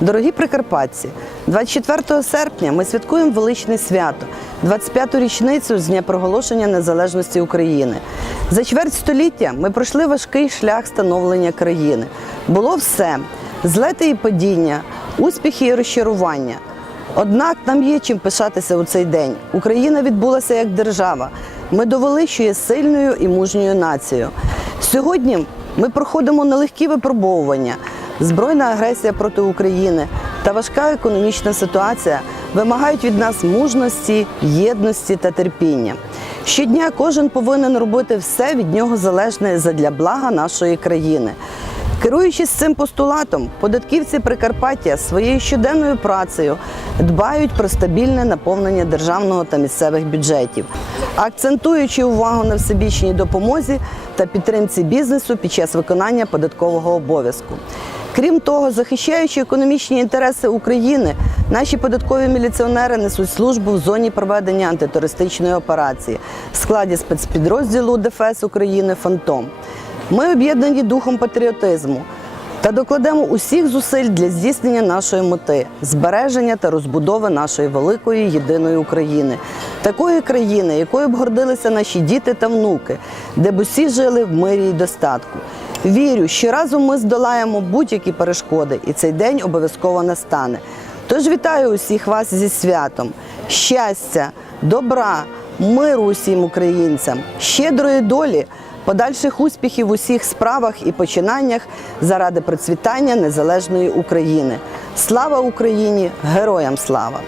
Дорогі прикарпатці, 24 серпня ми святкуємо величне свято, 25-ту річницю з дня проголошення незалежності України. За чверть століття ми пройшли важкий шлях становлення країни. Було все: злети і падіння, успіхи і розчарування. Однак нам є чим пишатися у цей день. Україна відбулася як держава. Ми довели, що є сильною і мужньою нацією. Сьогодні ми проходимо нелегкі випробовування. Збройна агресія проти України та важка економічна ситуація вимагають від нас мужності, єдності та терпіння. Щодня кожен повинен робити все від нього залежне задля блага нашої країни. Керуючись цим постулатом, податківці Прикарпаття своєю щоденною працею дбають про стабільне наповнення державного та місцевих бюджетів, акцентуючи увагу на всебічній допомозі та підтримці бізнесу під час виконання податкового обов'язку. Крім того, захищаючи економічні інтереси України, наші податкові міліціонери несуть службу в зоні проведення антитерористичної операції в складі спецпідрозділу ДФС України Фантом. Ми об'єднані духом патріотизму та докладемо усіх зусиль для здійснення нашої мети збереження та розбудови нашої великої єдиної України, такої країни, якою б гордилися наші діти та внуки, де б усі жили в мирі і достатку. Вірю, що разом ми здолаємо будь-які перешкоди, і цей день обов'язково настане. Тож вітаю усіх вас зі святом, щастя, добра, миру усім українцям, щедрої долі, подальших успіхів в усіх справах і починаннях заради процвітання незалежної України. Слава Україні! Героям слава!